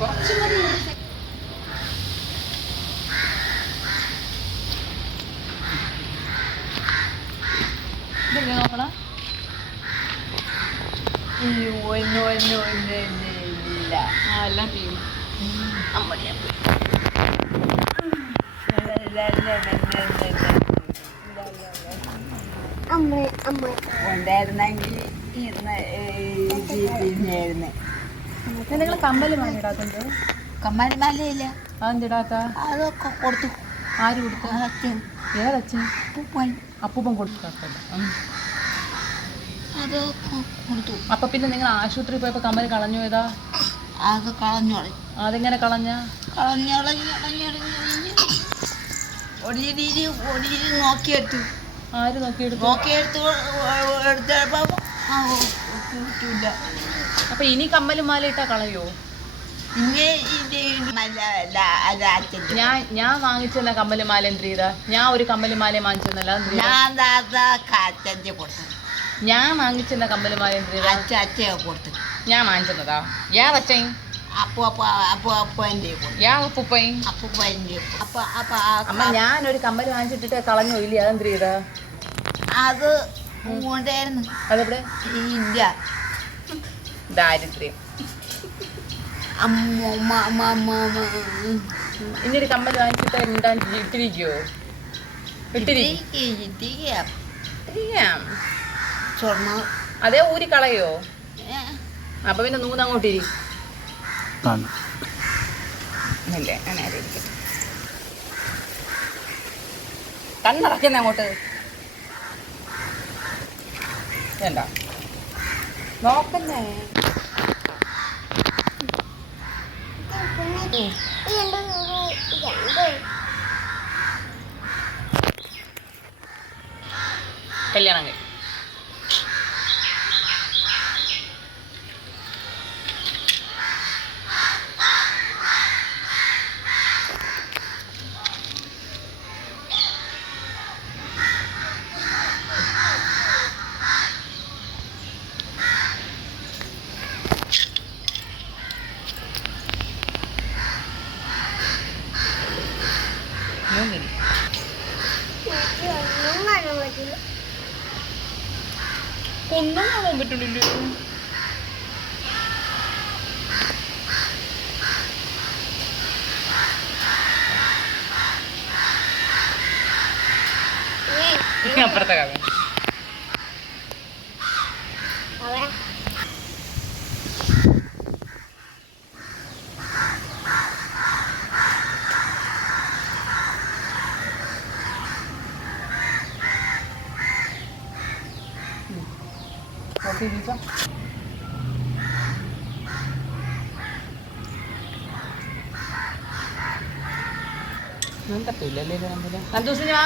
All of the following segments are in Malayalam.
കുറച്ചും കൂടി ഇതല്ലേ നോക്കണ അയ്യോ എന്നോ എന്നോ എന്നോ ഇല്ല ആ എല്ലാം ചെയ്യും അമ്മടിയാ ഉണ്ടായിരുന്നെങ്കിൽ ഇന്ന് നിങ്ങൾ കമ്മൽ കമ്മൽ മാലയില്ല. അതെന്തിടാത്ത? അതൊക്കെ കൊടുത്തു. ആര് കൊടുത്തു? അച്ഛൻ. ഏതച്ഛൻ? അപ്പൂപ്പൻ. അപ്പൂപ്പൻ കൊടുത്തിട്ടില്ല അതൊക്കെ കൊടുത്തു. അപ്പൊ പിന്നെ നിങ്ങൾ ആശുപത്രി പോയപ്പോ കമ്മൽ കളഞ്ഞു ഏതാ? അത് കളഞ്ഞു അതെങ്ങനെ കളഞ്ഞ? കളഞ്ഞോളഞ്ഞ് കളഞ്ഞോളഞ്ഞ് ഒടിയിരി ഒടിയിരി നോക്കിയെടുത്തു. ആര് നോക്കിയെടുത്തു? നോക്കിയെടുത്തു എടുത്തപ്പോ ആ അപ്പൊ ഇനി കമ്മലും മാല ഇട്ടാ കളയോ? ഞാൻ ഞാൻ വാങ്ങിച്ചെന്ന കമ്മലും മാല എന്ത് ചെയ്താ ഞാൻ ഒരു കമ്മലും മാല വാങ്ങിച്ചെന്നല്ല? ഞാൻ വാങ്ങിച്ചെന്ന കമ്മലും മാല എന്ത് ചെയ്താ കൊടുത്തു. ഞാൻ വാങ്ങിച്ചെന്നതാ യാ അച്ഛൻ. അമ്മ ഞാൻ ഒരു കമ്മൽ വാങ്ങിച്ചിട്ടിട്ട് കളഞ്ഞു ഇല്ല? അതെന്ത് ചെയ്താ അത് ഉണ്ടായിരുന്നു അതെവിടെ? ഇന്ത്യ. ദാരിദ്ര്യം. കമ്മൽ വാങ്ങിച്ചിട്ട് എന്താ ഇട്ടിരിക്കോ അതേ ഊരി കളയോ? അപ്പൊ പിന്നെ നൂന്ന് അങ്ങോട്ട് ഇരി. ഇല്ലേ? അങ്ങനെ ആരും ഇരിക്കട്ടെ കണ്ണടക്കുന്ന അങ്ങോട്ട്. വേണ്ട. നോക്കുന്നേ. കല്യാണം കഴി ഒന്നും കാണാൻ പറ്റുന്നില്ല അപ്പുറത്തെ കഥ. ടീച്ചർ ഞാൻ തപ്പില്ലല്ലേ ഇത് നമ്പര് സന്തോഷിന് വാ.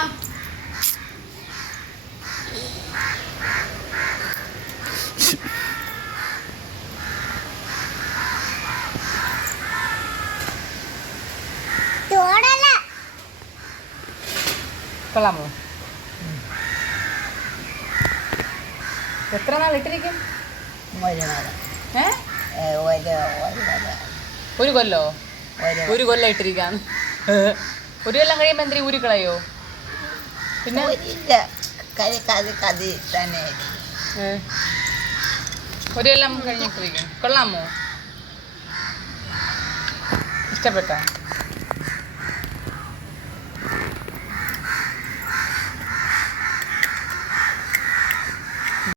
കൊള്ളാമോ? എത്ര നാൾ ഇട്ടിരിക്കും? ഏ? ഒരു കൊല്ലോ. ഒരു കൊല്ലം? ഇട്ടിരിക്കാന്ന് ഒരു കൊല്ലം കഴിയുമ്പോൾ എന്തിനാ ഊരി കളയോ? പിന്നെ. ഒരു കൊല്ലം കഴിഞ്ഞിട്ടിരിക്കും. കൊള്ളാമോ? ഇഷ്ടപ്പെട്ടോ?